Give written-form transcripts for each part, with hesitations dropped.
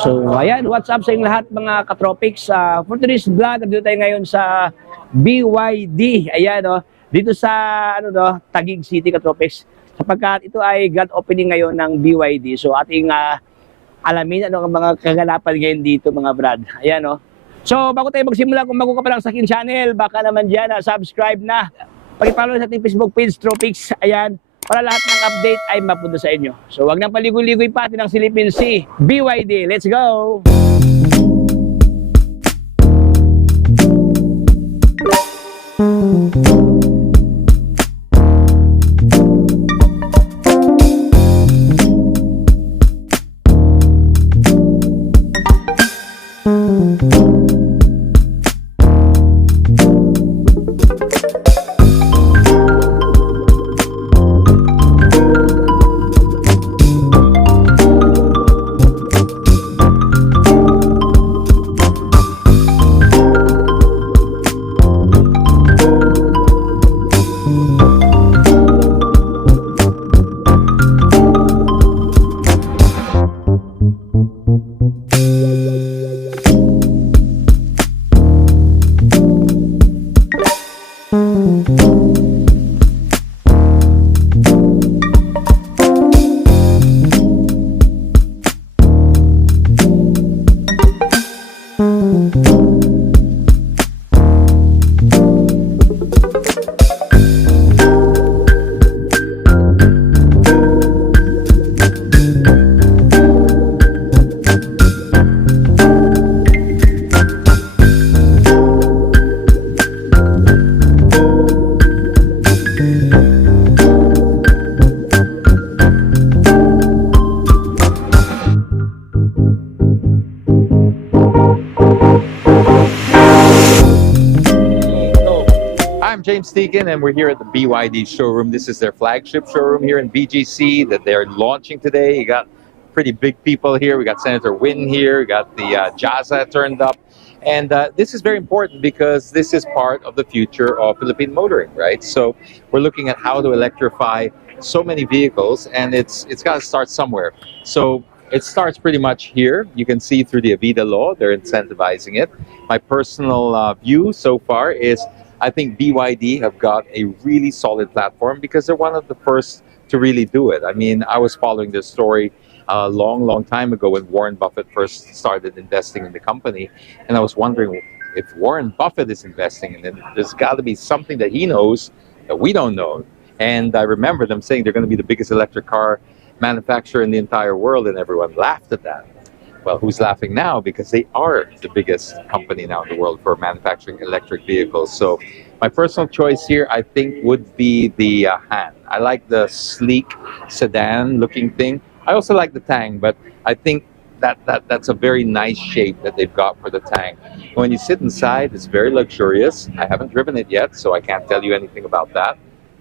So, ayan, what's up sa inyong lahat mga katropics? For today's vlog, dito tayo ngayon sa BYD. Ayan, dito sa Taguig City, katropics. Sapagkat ito ay grand opening ngayon ng BYD. So, ating alamin ano ang mga kaganapan ngayon dito, mga brad. Ayan, So, bago tayo magsimula, kung bago ka pa lang sa aking channel, baka naman dyan, subscribe na. Pag-follow sa ating Facebook page, Tropics. Ayan, para lahat ng update ay mapunta sa inyo. So, wag nang paligoy-ligoy pa, atin ang silipin si BYD. Let's go! James Deacon, and we're here at the BYD showroom. This is their flagship showroom here in BGC that they're launching today. You got pretty big people here. We got Senator Wynn here. We got the Jaza turned up. And this is very important because this is part of the future of Philippine motoring, right? So we're looking at how to electrify so many vehicles, and it's got to start somewhere. So it starts pretty much here. You can see through the Avida law, they're incentivizing it. My personal view so far is I think BYD have got a really solid platform because they're one of the first to really do it. I mean, I was following this story a long time ago when Warren Buffett first started investing in the company. And I was wondering, if Warren Buffett is investing in it, there's got to be something that he knows that we don't know. And I remember them saying they're going to be the biggest electric car manufacturer in the entire world, and everyone laughed at that. Well, who's laughing now? Because they are the biggest company now in the world for manufacturing electric vehicles. So my personal choice here, I think, would be the Han. I like the sleek sedan-looking thing. I also like the Tang, but I think that's a very nice shape that they've got for the Tang. When you sit inside, it's very luxurious. I haven't driven it yet, so I can't tell you anything about that.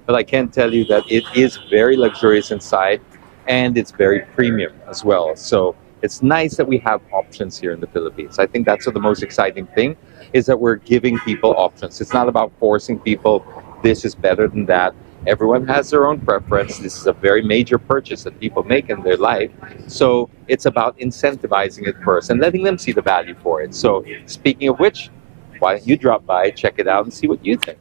But I can tell you that it is very luxurious inside, and it's very premium as well. So it's nice that we have options here in the Philippines. I think that's the most exciting thing, is that we're giving people options. It's not about forcing people, this is better than that. Everyone has their own preference. This is a very major purchase that people make in their life. So it's about incentivizing it first and letting them see the value for it. So speaking of which, why don't you drop by, check it out, and see what you think.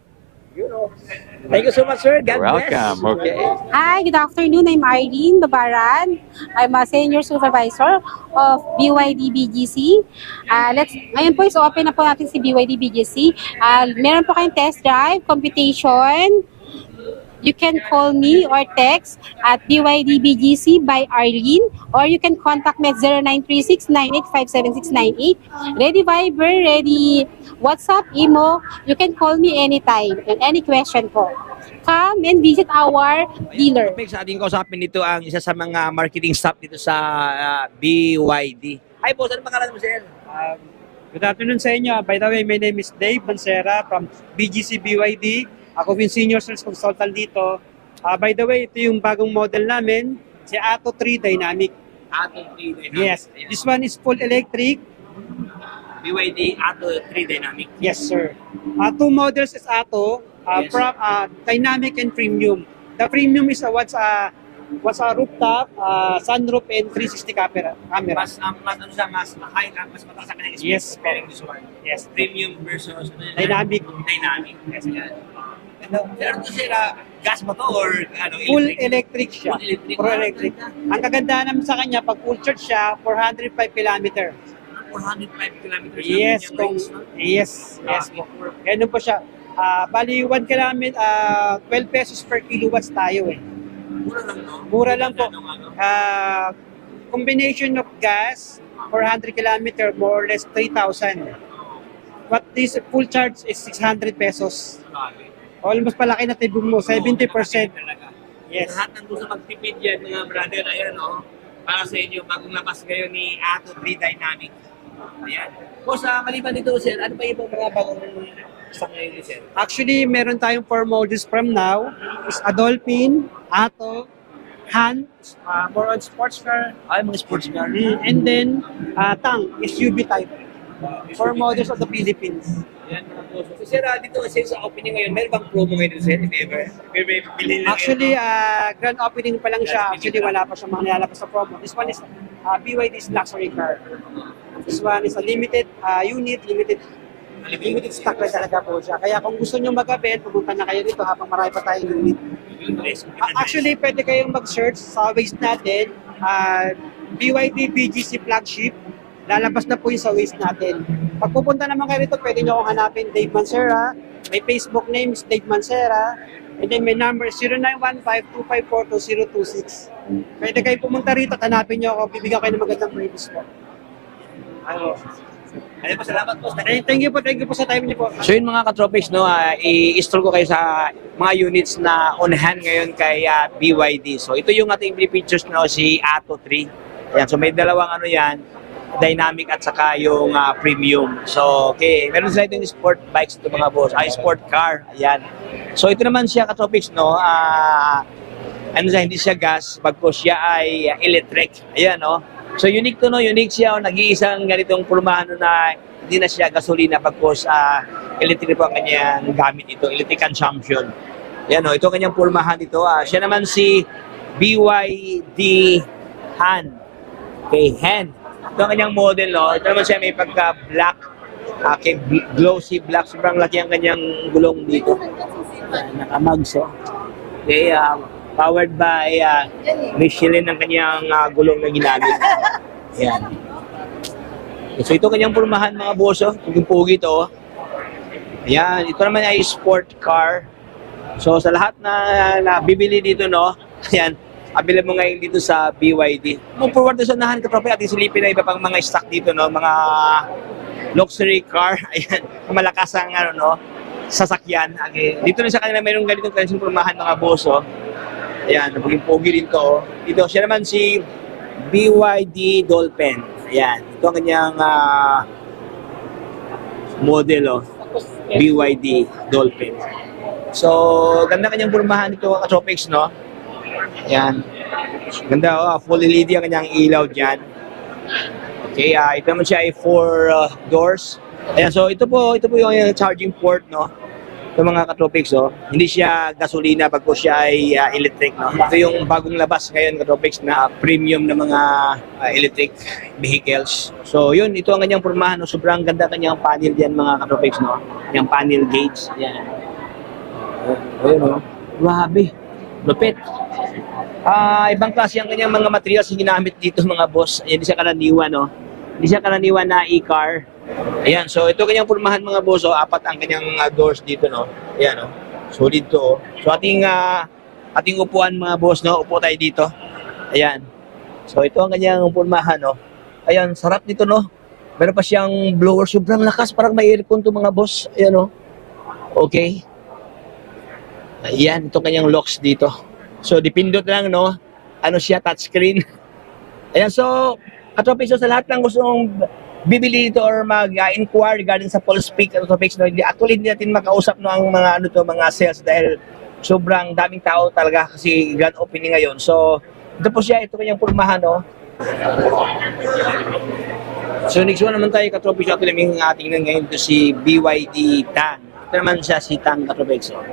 Thank you so much, sir. God You're welcome. bless. Okay. Hi, good afternoon. I'm Arlene Babaran. I'm a senior supervisor of BYD BGC. Ngayon po is open na po natin si BYD BGC. Meron po kayong test drive, computation. You can call me or text at BYD BGC by Arlene, or you can contact me at 0936-9857-698. Ready Viber, ready WhatsApp, email. You can call me anytime and any question po. Come and visit our dealer. Sa ating kausapin dito ang isa sa mga marketing staff dito sa BYD. Hi po, saan pangalan mo, sir? Good afternoon sa inyo. By the way, my name is Dave Bansera from BGC BYD. Ako yung senior sales consultant dito. By the way, ito yung bagong model namin, si Atto 3 Dynamic. Atto 3 Dynamic. Yes, this one is full electric. BYD Atto 3 Dynamic. Yes, sir. Two models is Atto, Yes. from Dynamic and Premium. The Premium is what's was a rooftop, sunroof, and 360 camera. Mas ano siya, mas high, mas mataas ang kanyang speed Yes. comparing this one. Yes. Premium versus ano yun? Dynamic. Dynamic. Yes, yan. Pero ito sila, gas ba to or ano, Full electric siya. Full electric. Full electric. Ang kagandahan naman sa kanya, pag full charge siya, 405 kilometer. 405 kilometers. Yes, yes po. Ganun po siya. Bali, 1 kilometer, 12 pesos per kilowatts tayo eh. Mura lang, no? Mura lang po. Ano? Combination of gas, 400 kilometer, more or less 3,000. But this full charge is 600 pesos. Grabe. Almost palaki na tibong mo, 70%. Talaga. Yes. Lahat ng gusto magtipid yan, mga brother, ayan, no? Para sa inyo, bagong labas ngayon ni Atto 3 Dynamic. Ayan. Boss, maliban dito, sir, ano pa ibang mga bagong stock ngayon, sir? Actually, meron tayong 4 models from now. Is a Dolphin, Atto, Han, more on sports car, Ay, mga sports car. and then Tang, SUV type. 4 models of the Philippines. Ayan, mga boss. So, sir, dito, sa opening ngayon, meron bang promo ngayon, sir, if ever? If ever, bilhin lang. Actually, grand opening pa lang siya. Actually, wala pa siya mga nilalabas sa promo. This one is BYD's luxury car. This one is a limited unit, limited stock lang talaga po siya. Kaya kung gusto nyo mag-avail, pumunta na kayo dito habang marami pa tayong unit. Actually, pwede kayong mag-search sa Waze natin, BYD BGC flagship. Lalabas na po yung sa Waze natin. Pag pupunta naman kayo rito, pwede nyo akong hanapin Dave Mancera. May Facebook name is Dave Mancera. And then may number 0915-254-2026. Pwede kayo pumunta rito at hanapin nyo ako. Bibigyan kayo ng magandang previous po. Ano po, salamat po. Thank you po sa time niyo po. So yun mga katropics, no, i-install ko kayo sa mga units na on hand ngayon kay BYD. So ito yung ating features, no, si Atto 3. Ayan, so may dalawang ano yan, dynamic at saka yung premium. So okay, meron sila itong sport bikes ito mga boss, sport car. Ayan. So ito naman siya katropics, no, ano siya, hindi siya gas, bagkus siya ay electric. Ayan, no. So unique to, no, unique siya, nag-iisang ganitong purmahan na hindi na siya gasolina pagkos electric po ang kanyang gamit ito, electric consumption. Yan, no, ito ang kanyang purmahan ito. Siya naman si BYD Han. Okay, Han. Ito ang kanyang model, no. Ito naman siya may pagka-black, glossy black. Sobrang laki ang kanyang gulong dito. Nakamags, oh. Okay, powered by Michelin ang kanyang gulong na ginamit. Ayan. So ito kanyang purmahan mga boso. Yung pugi ito. Ayan. Ito naman ay sport car. So sa lahat na bibili dito, no, ayan, abili mo ngayon dito sa BYD. Move forward na sa unahan ka, proper, at isilipin na iba pang mga stock dito, no, mga luxury car. Ayan. Malakas ang ano, no, sasakyan. Okay. Dito na sa kanila mayroong ganitong klaseng purmahan mga boso. Ayan, naging pogi rin to. Ito, siya naman si BYD Dolphin. Ayan, ito ang kanyang model, oh. BYD Dolphin. So, ganda kanyang purmahan ito, katropics, no? Ayan. Ganda, full LED ang kanyang ilaw dyan. Okay, ito naman siya ay 4 doors. Ayan, so ito po yung charging port, no? Ito mga katropics, oh. Hindi siya gasolina pag po siya ay electric, no? Ito yung bagong labas ngayon, katropics, na premium na mga electric vehicles. So yun, ito ang kanyang purmahan, no? Sobrang ganda kanyang panel diyan mga katropics, no? Yung panel gauge. Yan. Ayun, oh. Grabe. Lupit. Ibang klase ang kanyang mga materials yung ginamit dito mga boss. Hindi siya karaniwan, no? Hindi siya karaniwan na e-car. Ayan, so ito kanyang purmahan mga boss, oh. 4 ang kanyang doors dito, no? Ayan, oh. Solid to, oh. So ating upuan mga boss, no? Upo tayo dito. Ayan. So ito ang kanyang purmahan, no? Ayan, sarap dito, no? Meron pa siyang blower, sobrang lakas, parang may aircon to mga boss. Ayan, no? Okay. Ayan, ito kanyang locks dito. So dipindot lang, no? Ano siya, touchscreen. Ayan, so katropics, so sa lahat ng gustong bibili dito or mag-inquire regarding sa Pulse Peak katropics, no? Actually hindi natin makausap, no, ang mga mga sales dahil sobrang daming tao talaga kasi grand opening ngayon. So ito po siya, ito kanyang purmahan, no? So next one naman tayo katropics, ito namin ating ngayon to si BYD Tang. Ito naman siya si Tang katropics, no?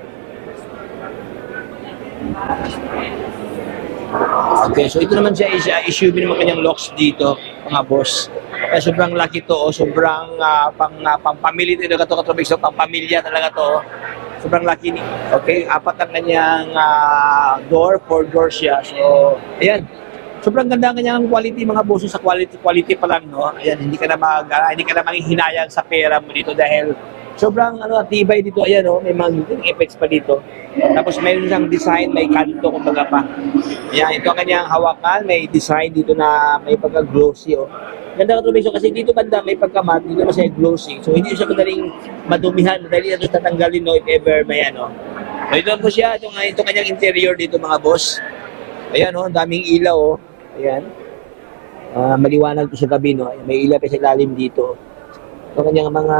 Okay, so ito naman siya is SUV naman kanyang locks dito, mga boss. Kaya sobrang laki to, sobrang pang-family ito, katropics, pang-pamilya talaga to. Sobrang laki ni. Okay, apat ang kanyang door, 4 doors siya. So, ayan. Sobrang ganda ang kanyang quality, mga boss, sa quality pa lang, no. Ayan, hindi ka na manghihinayang sa pera mo dito dahil sobrang tibay dito. Ayan, no, may mga effects pa dito. Tapos mayroon siyang design, may kanto kumbaga pa. Ayan, ito ang kanyang hawakan, may design dito na may pagka-glossy, oh. Ganda ka ito kasi dito banda may pagka-matte, dito masaya glossy. So hindi siya madaling madumihan, madali na ito tatanggalin, no, if ever may ano. So ito po siya, ito kanyang interior dito, mga boss. Ayan, oh, ang daming ilaw, oh. Ayan. Maliwanag ito sa gabi, no. May ilaw pa sa ilalim dito. Ito kanyang mga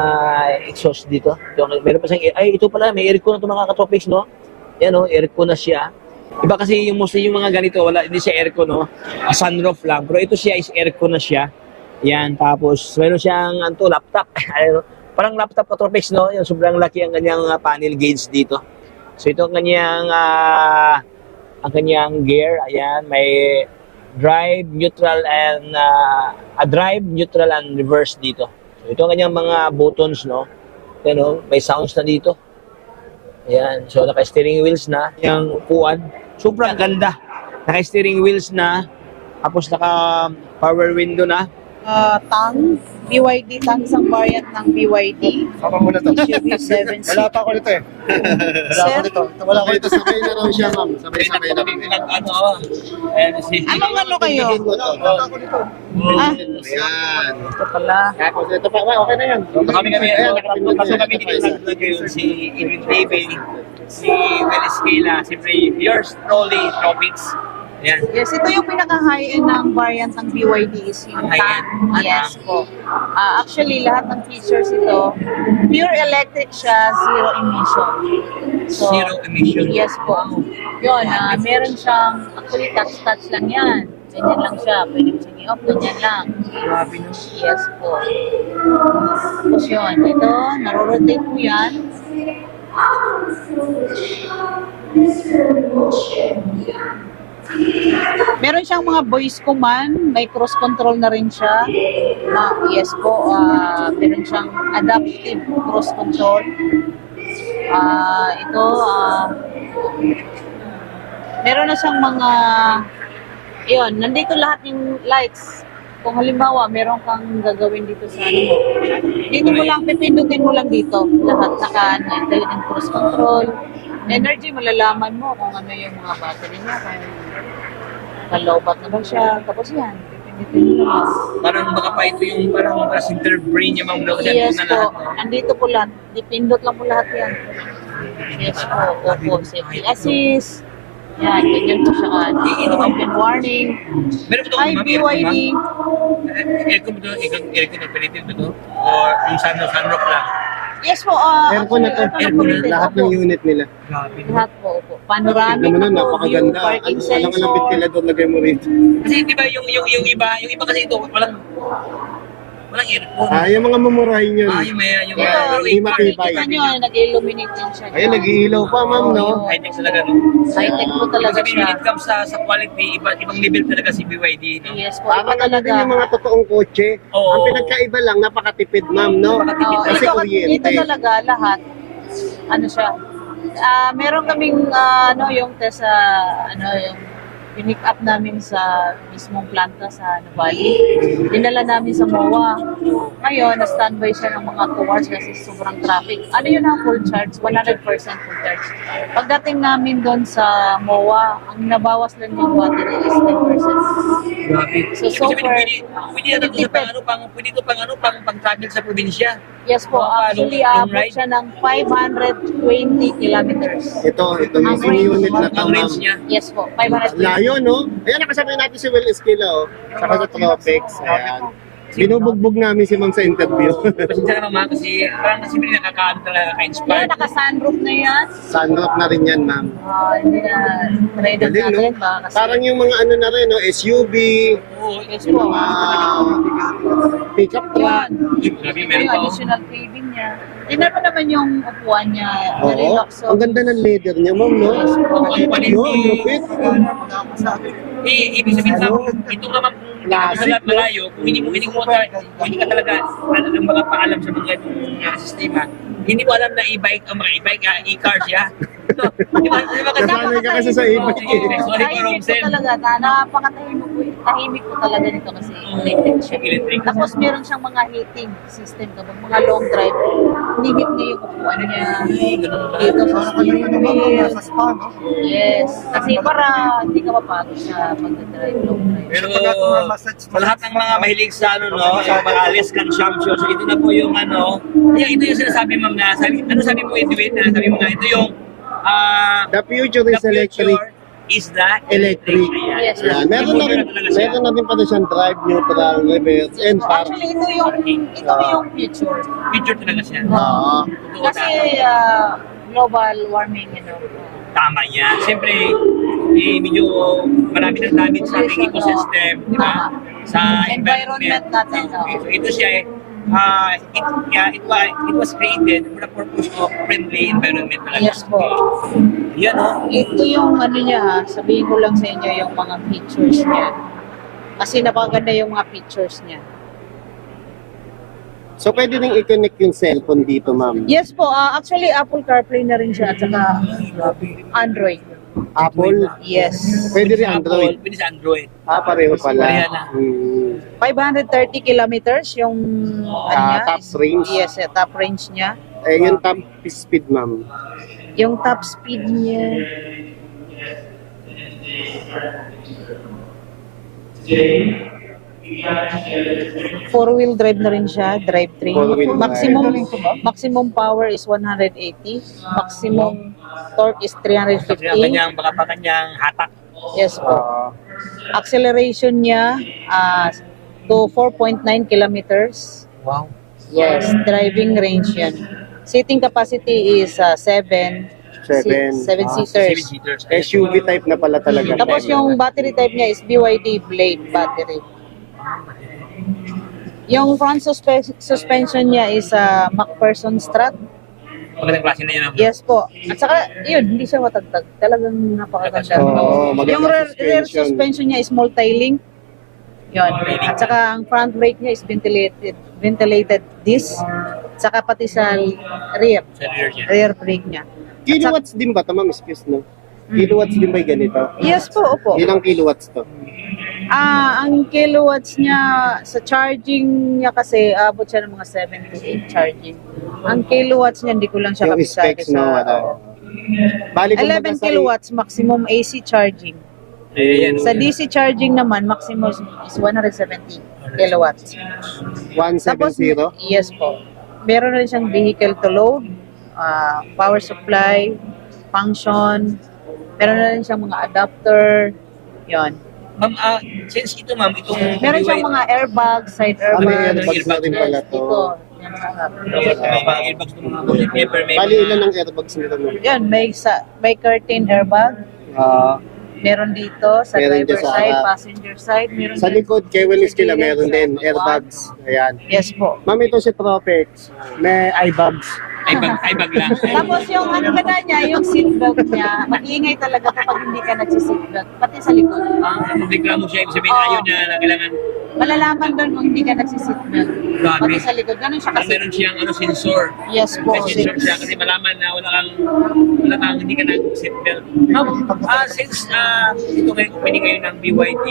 exhaust dito. Meron pa siyang, ito pala, may aircon na ito, mga katropics, no. Ayan, oh, aircon na siya. Iba kasi yung mostly yung mga ganito, hindi siya aircon, no. Sunroof lang. Pero ito siya is aircon na siya. Yan, tapos meron siyang laptop. Ano, parang laptop katropics, no? Yung sobrang laki ang kanyang panel gauge dito. So ito ang kanyang gear. Ayan, may drive, neutral and reverse dito. So ito ang kanyang mga buttons, no? Ayan, no? May sounds na dito. Ayan, so naka-steering wheels na. Yung upuan, sobrang ganda. Naka-steering wheels na. Tapos naka-power window na. Tang, BYD Tang, isang variant ng BYD. Saka mo na to. SUV 7 Wala pa ako nito eh. Wala ako nito. Sabay na raw siya, ma'am. Sabay na. Ano kayo? Wala ako nito. Ah, Ayan. ito pala. Ito pa, okay na yan. Kami, Ayan, pasok kami dito ngayon, si Edwin David, si Will Escala, siyempre yours truly, Tropics. Yan. Yes, ito yung pinaka-high-end ng variant ng BYD is yung High-end? Tang. Yes po. Actually, lahat ng features ito, pure electric siya, zero emission. So, Zero emission. Yes po. Yun, meron siyang, actually touch lang yan. Ganyan lang siya. Pwede mo siyang i-off, ganyan lang. Grabe no. Yes po. Tapos yun, ito, naro-rotate mo yan. Meron siyang mga voice command, may cross control na rin siya. Yes po, meron siyang adaptive cross control. Ito, meron na siyang mga, yun, nandito lahat yung lights. Kung halimbawa, meron kang gagawin dito sa ano mo, dito mo lang, pipindutin mo lang dito. Lahat naka-enter yung cross control. Energy, malalaman mo kung ano yung mga battery niya, kung nalobat na ba siya. Tapos yan, pipindutin mo lang. Parang baka pa ito yung parang center brain niya, ma'am, kasi Yes na po, lahat. No? nandito po lahat. Dipindot lang po lahat yan. Yes po, opo, safety assist. Yan, ganyan po siya ka. Open warning. Meron po ito, Hi, ma'am, BYD. aircon ba ito? Aircon operated ba ito? Or yung sunroof lang? Yes po, Aircon na to. Lahat ng unit nila. Grabe no? Lahat po, opo. Panoramic Tignan mo na nun, po, view, napakaganda. parking Alang sensor. alang ventilador lagay mo rito. Kasi di ba yung iba kasi ito, walang aircon. Yung mga mamurahin yun. Yung Ito, Hindi matibay. makikita nyo, nag-illuminate din siya. Ayun, nag-iilaw pa, ma'am, no? High-tech talaga, no? High-tech po talaga Sabi siya. when it comes sa quality, ibang level talaga si BYD, no? Yes po, Tama iba na talaga. din yung mga totoong kotse. Oo. Ang pinagkaiba lang, napakatipid, ma'am, no? Kasi ito kuryente. talaga lahat, ano siya, meron kaming, yung test sa, yung pinick up namin sa mismong planta sa Nuvali. Dinala namin sa MOA. Ngayon, na-standby siya ng mga 2 hours kasi sobrang traffic. Ano yun ang full charge? 100% full charge. Pagdating namin doon sa MOA, ang nabawas lang yung battery is 10%. Grabe. So far, Pwede ito pang travel sa probinsya. yes po, actually, long abot ride? siya ng 520 kilometers. Ito yung unit na to, Ang ma'am. range niya. Yes po, 520. Layo, no? Ayan, nakasabay natin si Will Esquila, oh. Saka sa Tropics. Ayan. Binubugbog namin si ma'am sa interview. Pasensya ka naman kasi parang kasi nakakaano talaga, Yan, ka-inspired. naka-sunroof na yan. Sunroof na rin yan, ma'am. Hindi na try na Galing, no? natin ba? Kasi, Parang yung mga ano na rin, no? SUV, Oo, yes yung po. mga pickup truck. Yan. Grabe, Ito meron yung pa. additional cabin niya. Tingnan mo naman yung upuan niya. Very Oo, luxurious. ang ganda ng leather niya, ma'am, no? Yes po. No, ang lupit. Ibig sabihin Ano? ito naman kung hindi ka Classic, talaga malayo, kung hindi ka talaga ang mga paalam sa mga sistema, hindi mo alam na e-bike ang mga e-bike, e-car siya. No, di ba Nasanay ka kasi sa e-bike. Sorry po, Tahimik po Romsen. talaga. Napakatahimik po talaga nito kasi electric siya. Electric. Tapos meron siyang mga heating system kapag mga long drive. Hinihit niya yung upuan niya. Dito sa steering wheel. Yes. Kasi para hindi ka mapagod sa pag-drive long drive. Pero sa lahat ng mga mahilig sa ano no, yung mga less consumption, so ito na po yung ano, ito yung sinasabi ma'am na, ano sabi mo Edwin, na sabi mo na ito yung The future is the electric. future is the Electric. Ayan. Yes. Yan. Meron na rin pala siyang drive, neutral, reverse, and park. Actually, ito yung future. Future talaga siya. Oo. Totoo, Kasi tama. global warming, Tama yan. Siyempre, medyo marami ng damage sa ating ecosystem, di ba? Sa environment natin. So, ito siya it was created for the purpose of friendly environment talaga. Yes po. Yan o. Ito yung ano niya ha, sabihin ko lang sa inyo yung mga features niya. Kasi napakaganda yung mga features niya. So, pwede rin i-connect yung cellphone dito, ma'am. Yes po, actually Apple CarPlay na rin siya at saka Android. Apple, Yes. pwede rin Android. Pwede sa Android. Pareho pala. Pareho na. 530 kilometers yung ano niya. Top range. Yes, top range niya. Eh, yung top speed, ma'am. Yung top speed niya. Four-wheel drive na rin siya, drivetrain. Four-wheel Maximum power is 180. Maximum torque is Kanyang 350. baka pa kanyang hatak. Yes po. Acceleration niya to 4.9 kilometers. Wow. Yes, driving range yan. Seating capacity is 7 Seven. seaters. seaters. SUV type na pala talaga. Tapos yung battery type niya is BYD Blade battery. Yung front suspension niya is MacPherson strut. Magandang klase na yan. Yes po. At saka, yun, hindi siya matagtag. Talagang napakaganda. Oo, maganda Yung rear suspension. suspension niya is multi-link. Yun. At saka ang front brake niya is ventilated disc. At saka pati sa rear, Sa rear niya. rear brake niya. Kilowatts din ba ito, ma'am? Excuse, no? Kilowatts din ba yung ganito? Yes po, opo. Ilang kilowatts to? Ang kilowatts niya sa charging niya kasi abot siya ng mga 7 to 8 charging. Ang kilowatts niya hindi ko lang siya Yung kabisado specs, no? sa Bali, 11 kilowatts maximum AC charging. Ayan. Sa DC charging naman maximum is 170 kilowatts. 170? Yes po. Meron rin siyang vehicle to load, power supply, function. Meron na rin siyang mga adapter. Yon. Ma'am, since ito ma'am, itong Meron siyang mga airbag, side May airbag. airbags na rin pala to. Ito. Yan sa harap. mga earbuds ng mga kasi paper may Bali, ilan ang airbags nito, ma'am? Yan, may curtain airbag. Meron dito sa Meron driver dyan sa side, harap. passenger side. Meron Sa din likod, kay Willis Kila, meron din Sa airbags. Ayan. Yes po. Ma'am, ito si Tropex. May eyebags. ay bag lang. Tapos yung ano ka na niya, yung seatbelt niya, mag-iingay talaga kapag hindi ka nagsiseatbelt. Pati sa likod. Reklamo siya, ibig sabihin ayaw niya na kailangan Malalaman doon kung hindi ka nagsiseatbelt. Grabe. Pati sa likod. Ganun siya kasi. meron siyang sensor. Yes po. May sensor siya kasi malaman na wala kang hindi ka nag-seatbelt. Ma'am, since ito ngayon opening ngayon ng BYD,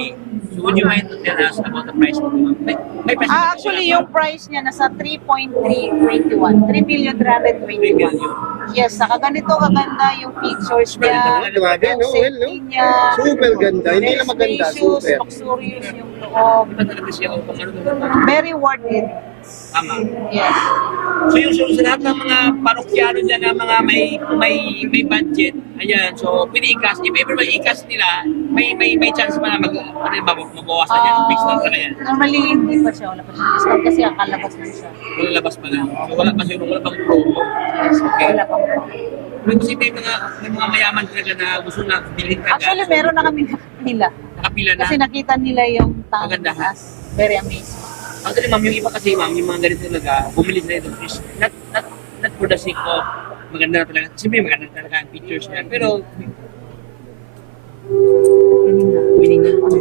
so would you mind to tell us about the price mo? May price mo? Actually, yung price niya nasa 3.321. 3,321. Yes, saka ganito kaganda yung features niya. Grabe, no? Well, no? Safety niya. Super ganda. Hindi lang maganda, Spacious, super. luxurious yung loob. Iba talaga siya kung ano doon. Very worth it. Tama. Yes. So yung sa lahat ng mga parokyano dyan na mga may budget, Ayan, so pwede i-cash. If ever may i-cash nila, may chance pa na mabawasan yan. Fix na talaga yan. Normally, hindi pa siya. Wala pa siya discount kasi akalabas lang siya. Wala labas pa lang. So wala pa siguro, wala pang promo. Okay. Wala pang Pero kasi may mga mayaman talaga na gusto na bilhin talaga. Actually, meron na kami nakapila. Nakapila na. Kasi nakita nila yung tank Magandahan. as very amazing. Actually, ma'am, yung iba kasi, ma'am, yung mga ganito talaga, bumili sila ito is not for the sake of maganda na talaga. Kasi may maganda talaga ang pictures niya. Pero,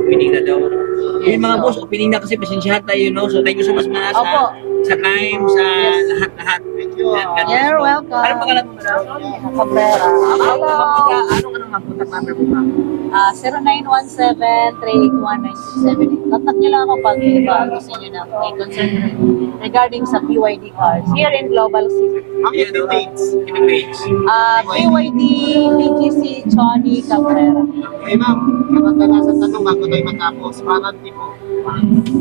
winning na daw. Yung mga boss, opening na kasi pasensyahan tayo, no? So, thank you so much mga Opo. sa time, sa Yes. lahat-lahat. You're welcome. Ano pangalan mo, madam? Cabrera. Hello. Anong contact number mo, ma'am? 0917-381-9678. Contact niyo lang ako pag gusto niyo na may concern regarding sa BYD cars here in Global City. Ayan, no? Ito page. BYD BGC Johnny Cabrera. Okay, ma'am. Kapag sa tanong bago tayo matapos, warranty po.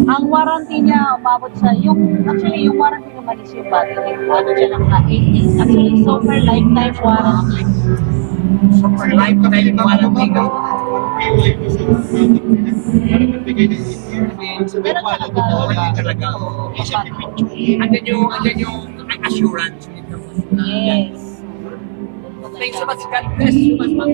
Ang warranty niya, umabot siya, actually yung warranty naman is yung battery. Ano siya lang na 8 years. Actually, super lifetime warranty. For lifetime warranty ka. Pero Talaga. Andyan yung assurance. yes. Thanks so much, God bless you, ma'am.